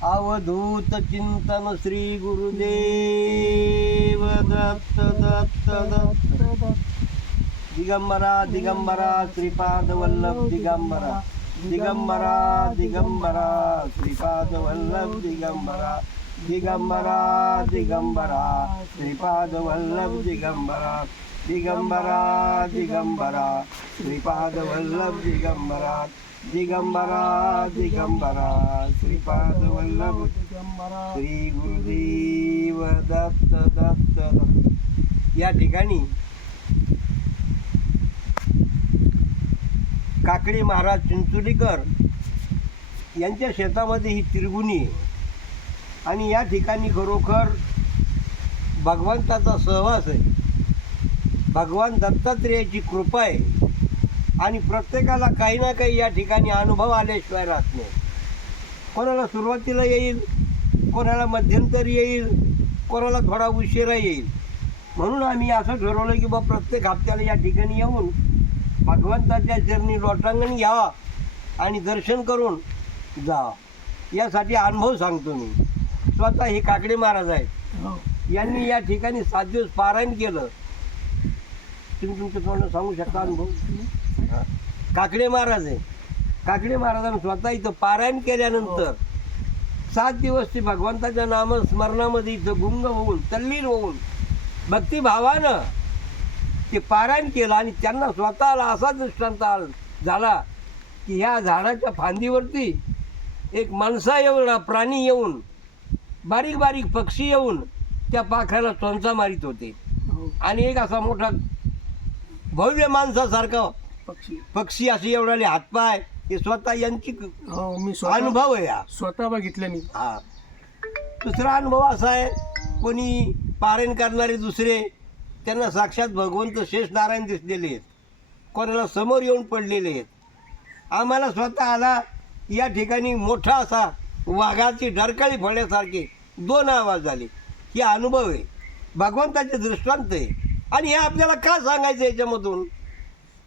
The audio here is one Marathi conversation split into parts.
अवधूत चिंतन श्री गुरुदेव दत्त दत्त दत्त दिगंबरा दिगंबरा श्रीपाद वल्लभ दिगंबरा दिगंबरा दिगंबरा श्रीपाद वल्लभ दिगंबरा दिगंबरा दिगंबरा श्रीपाद वल्लभ दिगंबरा दिगंबरा दिगंबरा श्रीपाद वल्लभ दिगंबरा दिगंबरा दिगंबरा श्रीपाद वल्लभ दिगंबरा श्री गुरुदेव दत्त दत्त दत्त। या ठिकाणी काकडे महाराज चिंचोलीकर यांच्या शेतामध्ये ही तिरगुणी आहे आणि या ठिकाणी खरोखर भगवंताचा सहवास आहे, भगवान दत्तात्रेयाची कृपा आहे आणि प्रत्येकाला काही ना काही या ठिकाणी अनुभव आल्याशिवाय राहत नाही। कोणाला सुरुवातीला येईल, कोणाला मध्यंतरी येईल, कोणाला थोडा उशिरा येईल। म्हणून आम्ही असं ठरवलं की प्रत्येक हप्त्याला या ठिकाणी येऊन भगवंताच्या चरणी लोटांगण घ्यावा आणि दर्शन करून जावा। यासाठी अनुभव सांगतो मी। स्वतः हे काकडे महाराज आहेत, यांनी या ठिकाणी 7 दिवस पारायण केलं। तुम्ही तुमचं तोंड सांगू शकता अनुभव? काकडे महाराज आहे, काकडे महाराजांनी स्वतः इथं पारायण केल्यानंतर 7 दिवस ते भगवंताच्या नामस्मरणामध्ये इथं गुंग होऊन तल्लीन होऊन भक्तिभावानं ते पारायण केलं आणि त्यांना स्वतःला असा दृष्टांत झाला की ह्या झाडाच्या फांदीवरती एक माणसा एवढा प्राणी येऊन, बारीक बारीक पक्षी येऊन त्या पाखराला चोंचा मारित होते आणि एक असा मोठा भव्य माणसासारखा पक्षी असे एवढाले हातपाय हे स्वतः यांची मी अनुभव आहे, स्वतः बघितलं मी। हा दुसरा अनुभव असा आहे, कोणी पारायण करणारे दुसरे त्यांना साक्षात भगवंत शेष नारायण दिसलेले आहेत, कोणाला समोर येऊन पडलेले आहेत। आम्हाला स्वतः आला या ठिकाणी मोठा असा वाघाची डरकाळी फळ्यासारखे 2 आवाज झाले। हे अनुभव आहे, भगवंताचे दृष्टांत आहे आणि हे आपल्याला का सांगायचं याच्यामधून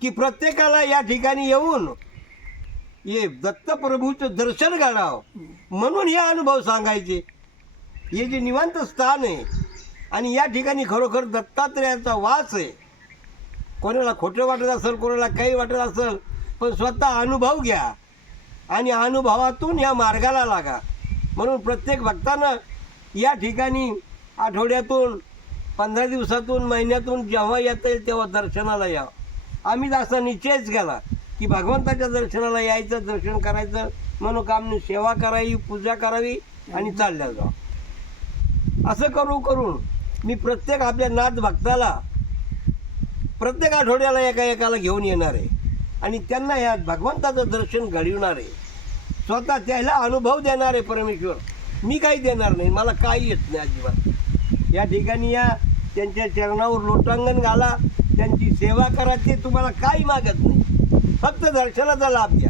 की प्रत्येकाला या ठिकाणी येऊन हे दत्तप्रभूचं दर्शन घडावं म्हणून हे अनुभव सांगायचे। हे जे निवांत स्थान आहे आणि या ठिकाणी खरोखर दत्तात्रेयाचा वास आहे। कोणाला खोटं वाटत असेल, कोणाला काही वाटत असेल, पण स्वतः अनुभव घ्या आणि अनुभवातून या मार्गाला लागा। म्हणून प्रत्येक भक्तानं या ठिकाणी आठवड्यातून, 15 दिवसातून, महिन्यातून जेव्हा येता येईल तेव्हा दर्शनाला यावं। आम्ही असा निश्चयच केला की भगवंताच्या दर्शनाला यायचं, दर्शन करायचं, मनोकामने सेवा करावी, पूजा करावी आणि चालल्या जावं। असं करून मी प्रत्येक आपल्या नाथ भक्ताला प्रत्येक आठवड्याला एकाला घेऊन येणार आहे आणि त्यांना या भगवंताचं दर्शन घडविणार आहे। स्वतः त्याला अनुभव देणार आहे परमेश्वर। मी काही देणार नाही, मला काही येत नाही अजिबात। या ठिकाणी या, त्यांच्या चरणावर लोटांगण घाला, त्यांची सेवा करा, ते तुम्हाला काही मागत नाही, फक्त दर्शनाचा लाभ घ्या।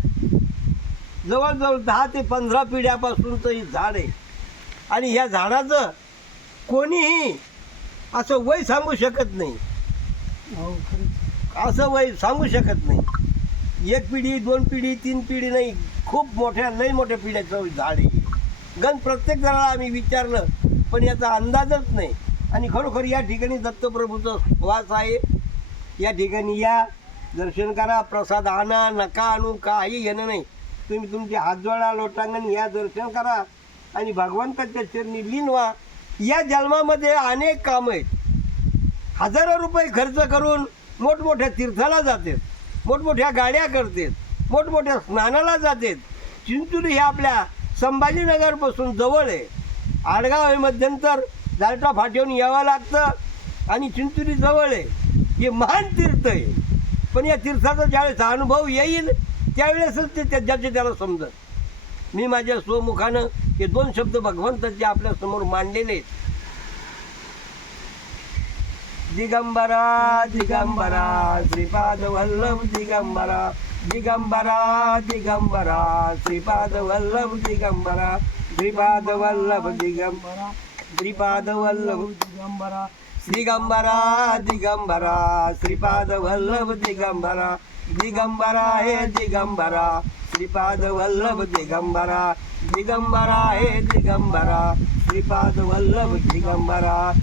जवळजवळ 10 ते 15 पिढ्यापासूनचं हे झाड आहे आणि ह्या झाडाचं कोणीही असं वय सांगू शकत नाही, असं वय सांगू शकत नाही। 1 पिढी, 2 पिढी, 3 पिढी नाही, खूप मोठ्या, लई मोठ्या पिढ्याचं झाड आहे। गण प्रत्येक जणाला आम्ही विचारलं पण याचा अंदाजच नाही आणि खरोखर या ठिकाणी दत्तप्रभूचा वास आहे। या ठिकाणी या, दर्शन करा, प्रसाद आणा, नका आणू, काही घेणं नाही। तुम्ही तुमचे हात जोडा, लोटांगण या, दर्शन करा आणि भगवंताच्या चरणी लीन व्हा। या जन्मामध्ये अनेक कामं आहेत, हजारो रुपये खर्च करून मोठमोठ्या तीर्थाला जातात, मोठमोठ्या गाड्या करतात, मोठमोठ्या स्नानाला जातात। चिंचोली हे आपल्या संभाजीनगरपासून जवळ आहे, आडगाव हे मध्यंतर जालटा फाट्यावरून यावं लागतं आणि चिंचोली जवळ आहे। हे महान तीर्थ आहे, पण या तीर्थाचा ज्यावेळेस अनुभव येईल त्यावेळेसच ते ज्याचे त्याला समजत। मी माझ्या स्वमुखानं हे 2 शब्द भगवंताचे आपल्या समोर मांडलेले आहेत। दिगंबरा दिगंबरा श्रीपाद वल्लभ दिगंबरा दिगंबरा दिगंबरा श्रीपाद वल्लभ दिगंबरा श्रीपाद वल्लभ दिगंबरा श्रीपाद वल्लभ दिगंबरा दिगंबरा दिगंबरा श्रीपाद वल्लभ दिगंबरा दिगंबरा हे दिगंबरा श्रीपाद वल्लभ दिगंबरा दिगंबरा हे दिगंबरा श्रीपाद वल्लभ दिगंबरा